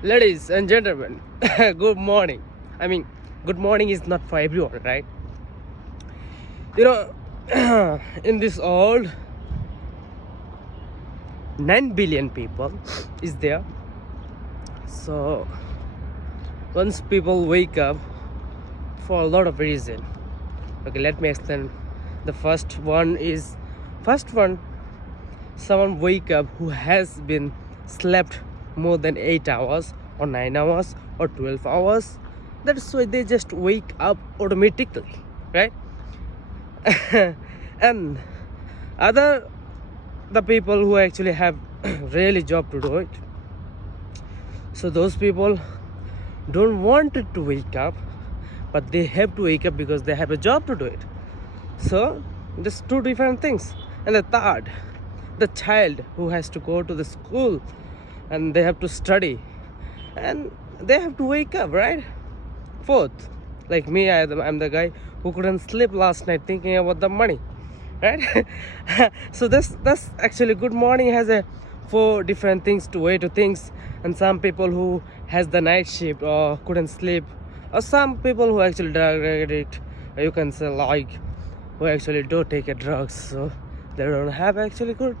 Ladies and gentlemen, good morning. I mean, good morning is not for everyone, right? You know, in this world, 9 billion people is there. So, once people wake up for a lot of reason. Okay, let me explain. The first one, someone wake up who has been slept more than 8 hours or 9 hours or 12 hours. That's why they just wake up automatically, right? And other, the people who actually have really job to do it, so those people don't want it to wake up, but they have to wake up because they have a job to do it. So just two different things. And the third, the child who has to go to the school and they have to study and they have to wake up, right? Fourth, like me, I'm the guy who couldn't sleep last night thinking about the money, right? So that's actually good morning has a four different things to way to things. And some people who has the night shift or couldn't sleep, or some people who actually drug addict, or you can say like who actually do take a drugs, so they don't have actually good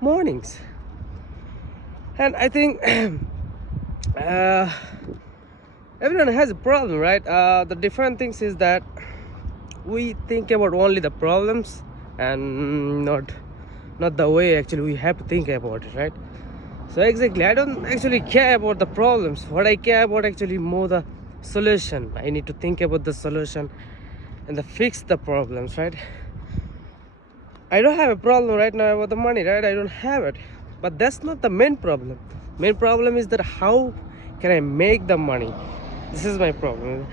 mornings. And I think uh, everyone has a problem, right? The different things is that we think about only the problems and not the way actually we have to think about it, right? So exactly, I don't actually care about the problems. What I care about actually more the solution. I need to think about the solution and the fix the problems, right? I don't have a problem right now about the money, right? I don't have it, but that's not the main problem. Main problem is that how can I make the money? This is my problem.